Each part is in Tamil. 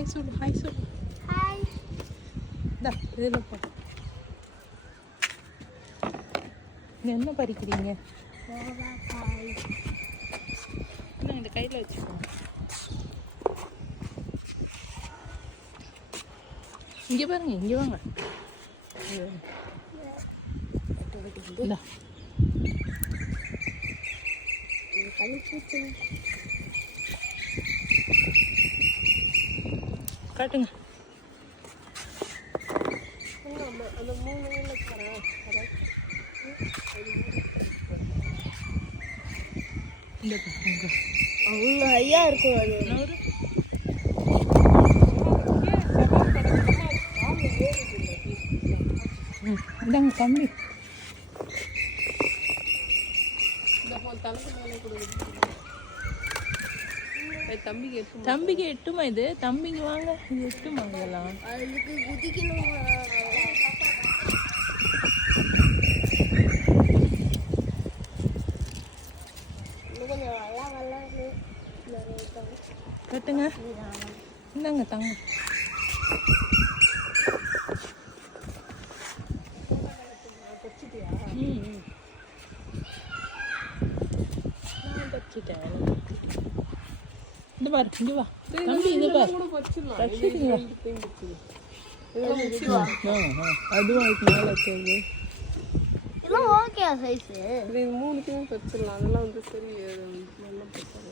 ஹாய் சொல்லு ஹாய் சொல்லு. ஹாய். இந்தா இதில் போ. நீங்கள் என்ன பறிக்கிறீங்க? கோவக்காய். என்ன இந்த கையில் வச்சுக்கோ. இங்கே பாருங்க, இங்கே வாங்க. இந்தா காட்டுங்க. அந்த 3 இந்த பாருங்க. அவங்க ஐயா இருக்கும். அது இன்னொரு இந்தாங்க தம்பி. தம்பிக்கு எட்டுமா இது? தம்பிங்க வாங்க, இது எட்டுமா இதெல்லாம்? அதுக்கு குதிக்கணும். கட்டுங்க. இந்தாங்க தங்க. இந்த பாரு, இங்க வா தம்பி, இது பாரு. அதுவும் அதுக்கு மேலே வச்சது. இதெல்லாம் ஓகே சைஸ். இது 3த்தையும் பறிச்சிடலாம். அதெல்லாம் வந்து சரி நல்லா பறிச்சாங்க.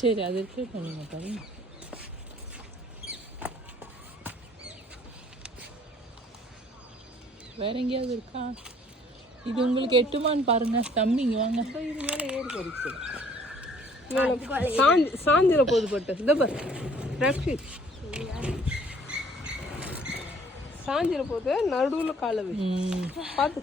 சரி, அது இருக்கு பண்ணுங்க பாருங்க. வேற எங்கேயாவது இருக்கா? இது உங்களுக்கு எட்டுமான்னு பாருங்க. தம்பி இங்க வாங்க. இது மேலே ஏறி பறிச்சிடும். சாஞ்சிர போது பட்டு இந்த சாஞ்சிர போது நடுவில் காலை பார்த்து.